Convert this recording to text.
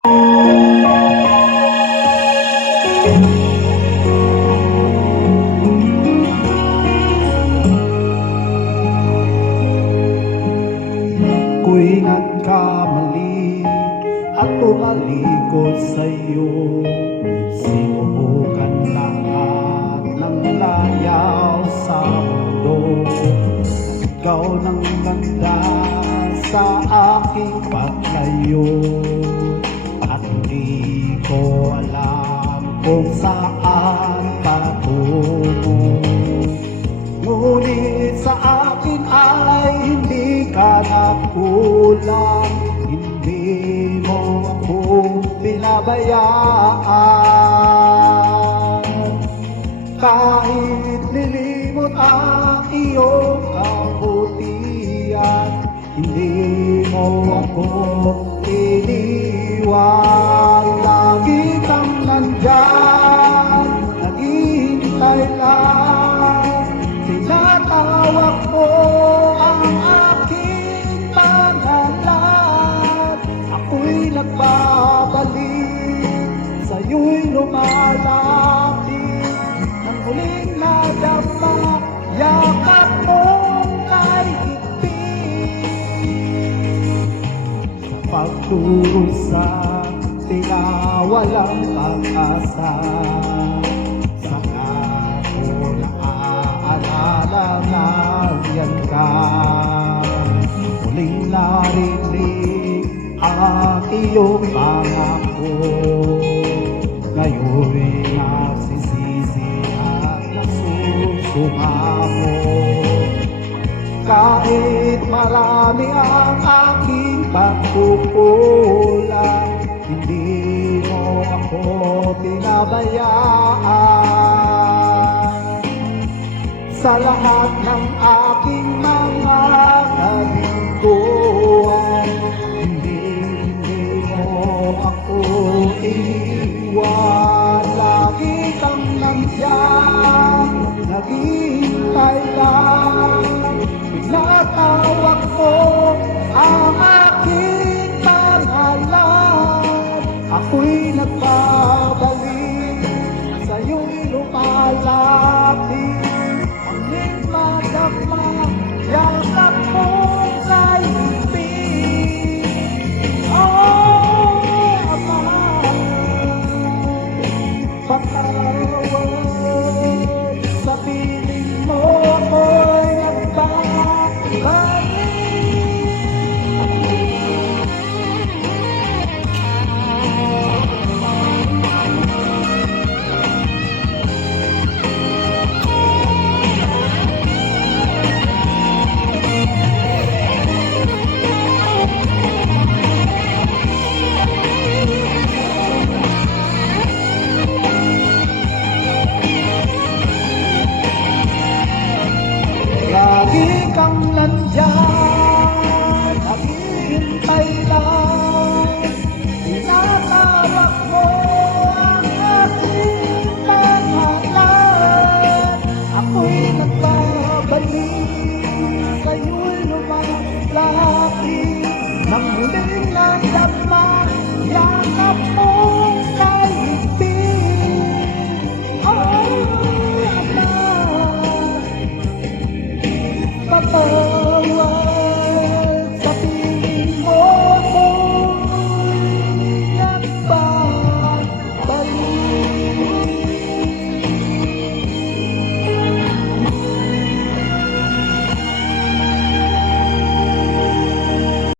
Ako'y nagkamali at tumalikod sa'yo. Sinubukan lahat ng layaw sa mundo. Ikaw nang ganda sa aking paglayo, at hindi ko alam kung saan patungo. Ngunit sa akin ay hindi ka nakulang, hindi mo ako pinabayaan. Kahit nilimot ang iyong kabutihan, hindi mo ako iniwan. Lagi kang nandyan, naghihintay lang. Tinatawag mo ang aking pangalan. Ako'y nagbabalik, sa'yo'y lumalapit. Nang muling nadama, yakap mong kay higpit. Sa pagdurusa, tila walang pag-asa. Nandiyan ka, muling narinig ang iyong pangako. Ngayon'y nagsisisi at nagsusumamo. Kahit marami ang aking pagkukulang, hindi mo ako pinabayaan. Sa lahat ng aking mga kalingkuhan, hindi mo ako iniwan. Lagi kang nandiyan, naghihintay lang. Pinatawag mo ang aking pangalan. Ako'y nagbabalik, sa'yo'y lumalapit. Yakap mo kay higpit. Oh, Ama, patawad sa piling mo ako'y nagbabalik. Lagi kang nandyan, naghihintay lang. Tinatawag mo ang aking pangalan. Ako'y nagbabalik, sa'yo'y lumalapit. Nang muling nadama, yakap mo